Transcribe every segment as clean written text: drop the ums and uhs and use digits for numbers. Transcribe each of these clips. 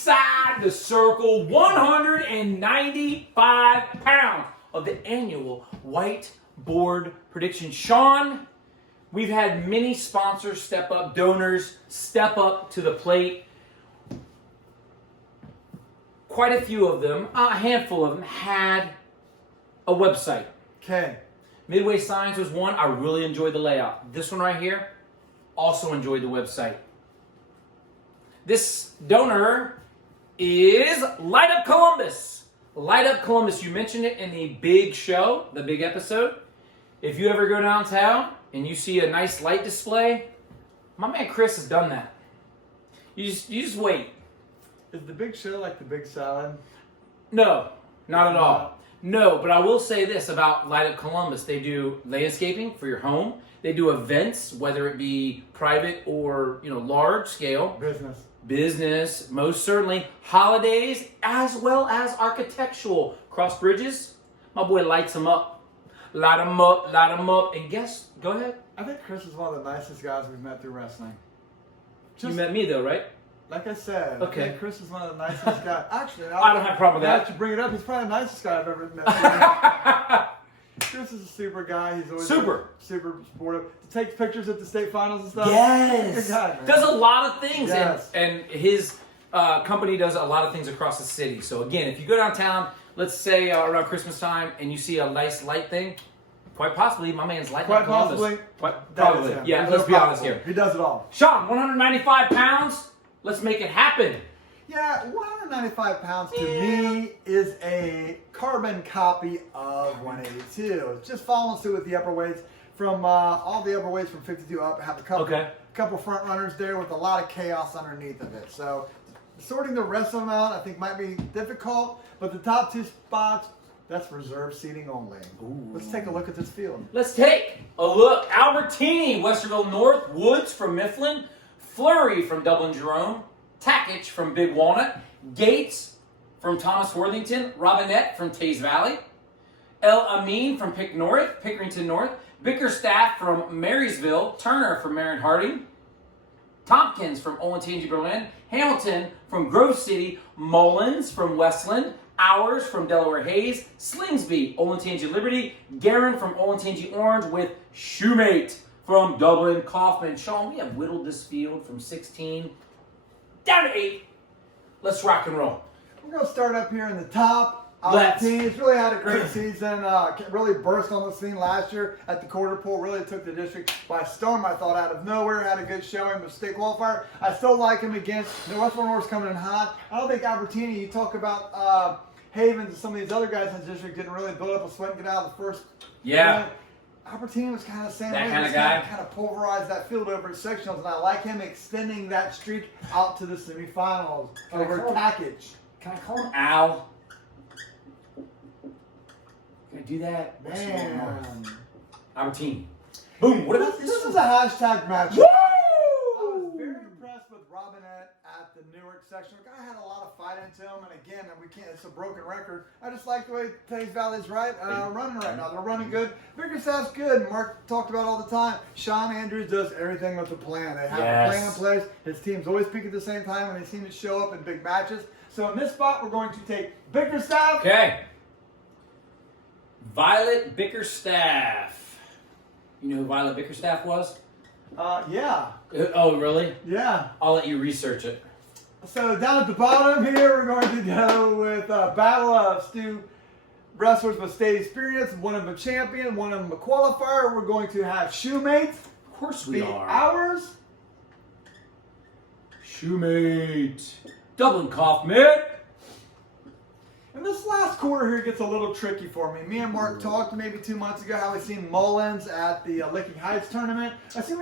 inside the circle, 195 pounds of the annual whiteboard prediction. Sean, we've had many sponsors step up, donors step up to the plate. Quite a few of them, a handful of them, had a website. Okay. Midway Signs was one. I really enjoyed the layout. This one right here, also enjoyed the website. This donor is Light Up Columbus. Light Up Columbus, you mentioned it in the big show, the big episode. If you ever go downtown and you see a nice light display, my man Chris has done that. You just wait. Is the big show like the big salad? No, not at all. No, but I will say this about Light Up Columbus. They do landscaping for your home. They do events, whether it be private or large scale. Business, most certainly. Holidays, as well as architectural. Cross bridges, my boy lights them up. Light them up, light them up. And go ahead. I think Chris is one of the nicest guys we've met through wrestling. You met me though, right? Like I said, okay. I think Chris is one of the nicest guys. Actually, I don't have a problem with that. To bring it up, he's probably the nicest guy I've ever met. Chris is a super guy. He's always super supportive. Takes pictures at the state finals and stuff. Yes. Guy, does a lot of things. Yes. And his company does a lot of things across the city. So again, if you go downtown, let's say around Christmas time, and you see a nice light thing, quite possibly my man's lighting up Columbus. Probably. Yeah, let's be honest here. He does it all. Sean, 195 pounds. Let's make it happen. Yeah, 195 pounds to me is a carbon copy of 182. It's just following suit with the upper weights. From all the upper weights from 52 up, have a couple front runners there with a lot of chaos underneath of it. So sorting the rest of them out, I think might be difficult. But the top two spots, that's reserve seating only. Ooh. Let's take a look at this field. Let's take a look. Albertini, Westerville North, Woods from Mifflin, Flurry from Dublin Jerome, Tackich from Big Walnut, Gates from Thomas Worthington, Robinette from Taze Valley, El Amin from Pickerington North, Bickerstaff from Marysville, Turner from Marion Harding, Tompkins from Olentangy Berlin, Hamilton from Grove City, Mullins from Westland, Hours from Delaware Hayes, Slingsby, Olentangy Liberty, Guerin from Olentangy Orange with Shoemate from Dublin Kaufman. Sean, we have whittled this field from 16 down to 8. Let's rock and roll. We're going to start up here in the top. He's really had a great season. Really burst on the scene last year at the quarter pole. Really took the district by storm, I thought, out of nowhere. Had a good showing with state qualifier. I still like him against the Western North's coming in hot. I don't think Albertini, you talk about Havens and some of these other guys in the district didn't really build up a sweat and get out of the first. Yeah. Albertini was kind of the same that way. Kind of guy. Kind of pulverized that field over at sectionals, and I like him extending that streak out to the semifinals over Tackich. Can I call him Al? Can I do that? Man. Albertini. Boom. What about this? This is a hashtag match. Woo! I was very impressed with Robinette at the Newark section. The guy had a lot of fight into him, and again, it's a broken record. I just like the way Taze Valley's running right now. They're running good. Bickerstaff's good. Mark talked about it all the time. Sean Andrews does everything with a plan. They have a plan in place. His teams always peak at the same time, and they seem to show up in big matches. So in this spot, we're going to take Bickerstaff. Okay. Violet Bickerstaff. You know who Violet Bickerstaff was? Yeah. Oh, really? Yeah. I'll let you research it. So down at the bottom here, we're going to go with Battle of two wrestlers with state experience. One of them a champion, one of them a qualifier. We're going to have Shoemate. Of course we are. Ours. Shoemate. Dublin Kaufman. And this last quarter here gets a little tricky for me. Me and Mark talked maybe 2 months ago how we seen Mullins at the Licking Heights tournament. We've seen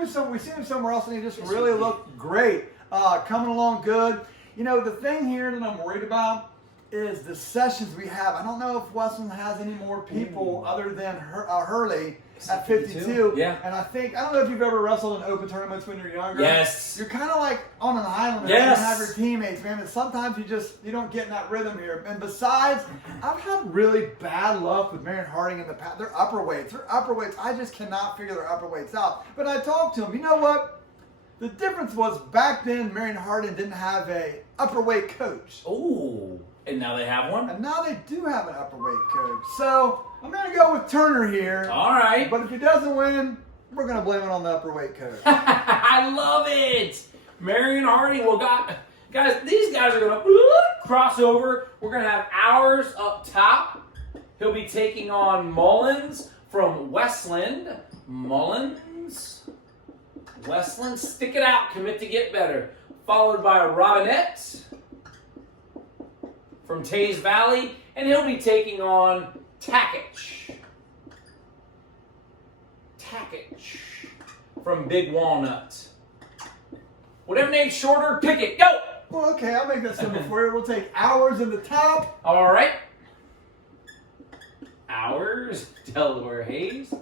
him somewhere else, and he just really looked great. Coming along good. You know, the thing here that I'm worried about is the sessions we have. I don't know if Westland has any more people other than Hurley at 52. Yeah. And I don't know if you've ever wrestled in open tournaments when you're younger. Yes. You're kind of like on an island. Yes. You don't have your teammates, man. And sometimes you don't get in that rhythm here. And besides, I've had really bad luck with Marion Harding in the past. They're upper weights. I just cannot figure their upper weights out. But I talked to them. You know what? The difference was back then, Marion Harding didn't have a upper weight coach. Oh, and now they have one? And now they do have an upper weight coach. So I'm going to go with Turner here. All right. But if he doesn't win, we're going to blame it on the upper weight coach. I love it. Marion Harding. Well, guys, these guys are going to cross over. We're going to have ours up top. He'll be taking on Mullins from Westland. Westland, stick it out, commit to get better. Followed by Robinette from Taze Valley, and he'll be taking on Takich from Big Walnut. Whatever name's shorter, pick it. Go! Well, okay, I'll make that simple for you. We'll take ours in the top. All right. Ours, Delaware Hayes.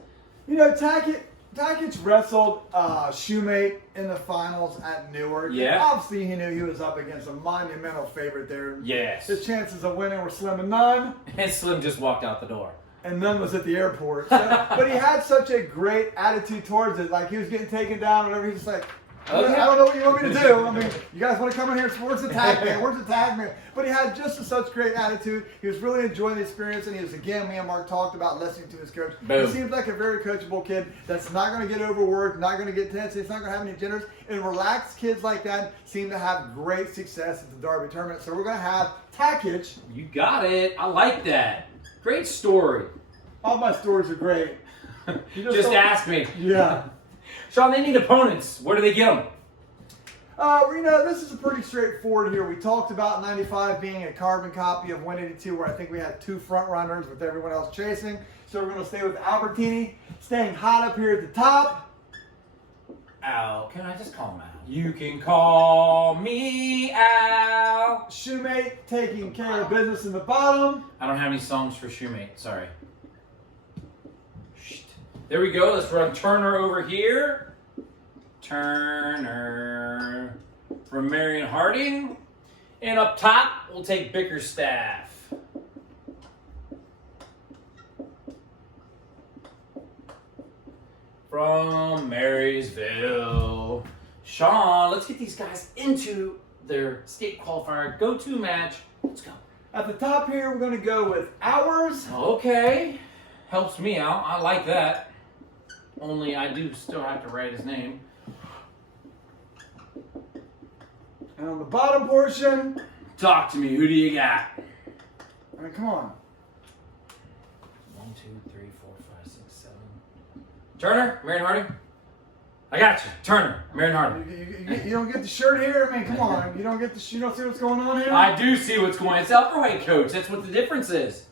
You know, Takich wrestled Shoemate in the finals at Newark. Yeah. Obviously, he knew he was up against a monumental favorite there. Yes. His chances of winning were slim and none. And Slim just walked out the door. And none was at the airport. So, but he had such a great attitude towards it. Like, he was getting taken down, whatever. He was like, Okay. I don't know what you want me to do. I mean, you guys want to come in here? Where's the tag man? Where's the tag man? But he had just such great attitude. He was really enjoying the experience, and he was, again, me and Mark talked about listening to his coach. Boom. He seems like a very coachable kid that's not going to get overworked, not going to get tense, he's not going to have any jitters. And relaxed kids like that seem to have great success at the Derby tournament. So we're going to have Takich. You got it. I like that. Great story. All my stories are great. You Just don't- ask me. Yeah. Sean, they need opponents. Where do they get them? You know, this is a pretty straightforward here. We talked about 95 being a carbon copy of 182, where I think we had two front runners with everyone else chasing. So we're going to stay with Albertini, staying hot up here at the top. Al. Can I just call him Al? You can call me Al. Shoemate taking care of business in the bottom. I don't have any songs for Shoemate. Sorry. Shh. There we go. Let's run Turner over here. Turner from Marion Harding. And up top, we'll take Bickerstaff. From Marysville. Sean, let's get these guys into their state qualifier go-to match. Let's go. At the top here, we're going to go with ours. Okay. Helps me out. I like that. Only I do still have to write his name. And on the bottom portion, Talk to me. Who do you got? I mean, come on. 1, 2, 3, 4, 5, 6, 7. Turner, Marion Harding. I got you. Turner, Marion Harding. You don't get the shirt here? I mean, come on. You don't see what's going on here? I do see what's going on. It's upperweight, coach. That's what the difference is.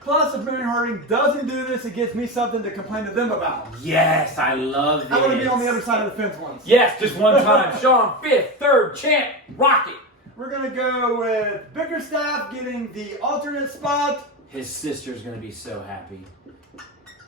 Plus, if Marion Harding doesn't do this, it gives me something to complain to them about. Yes, I love this. I want to be on the other side of the fence once. Yes, just one time. Sean, 5th, 3rd, champ, Rocket. We're going to go with Bickerstaff getting the alternate spot. His sister's going to be so happy.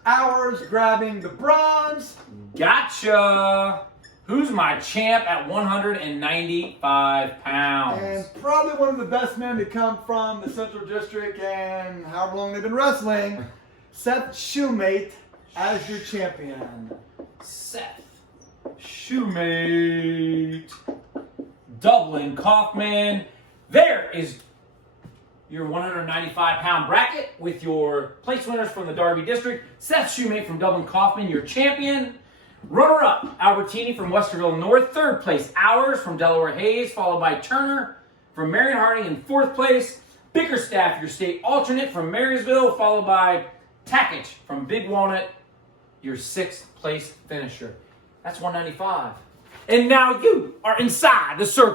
Ours grabbing the bronze. Gotcha. Who's my champ at 195 pounds? And probably one of the best men to come from the Central District and however long they've been wrestling, Seth Shoemate as your champion. Seth Shoemate. Dublin Kaufman. There is your 195-pound bracket with your place winners from the Derby District. Seth Shoemate from Dublin Kaufman, your champion. Runner-up, Albertini from Westerville North. 3rd place, Ours from Delaware Hayes, followed by Turner from Marion Harding in 4th place. Bickerstaff, your state alternate from Marysville, followed by Takich from Big Walnut, your 6th place finisher. That's 195. And now you are inside the circle.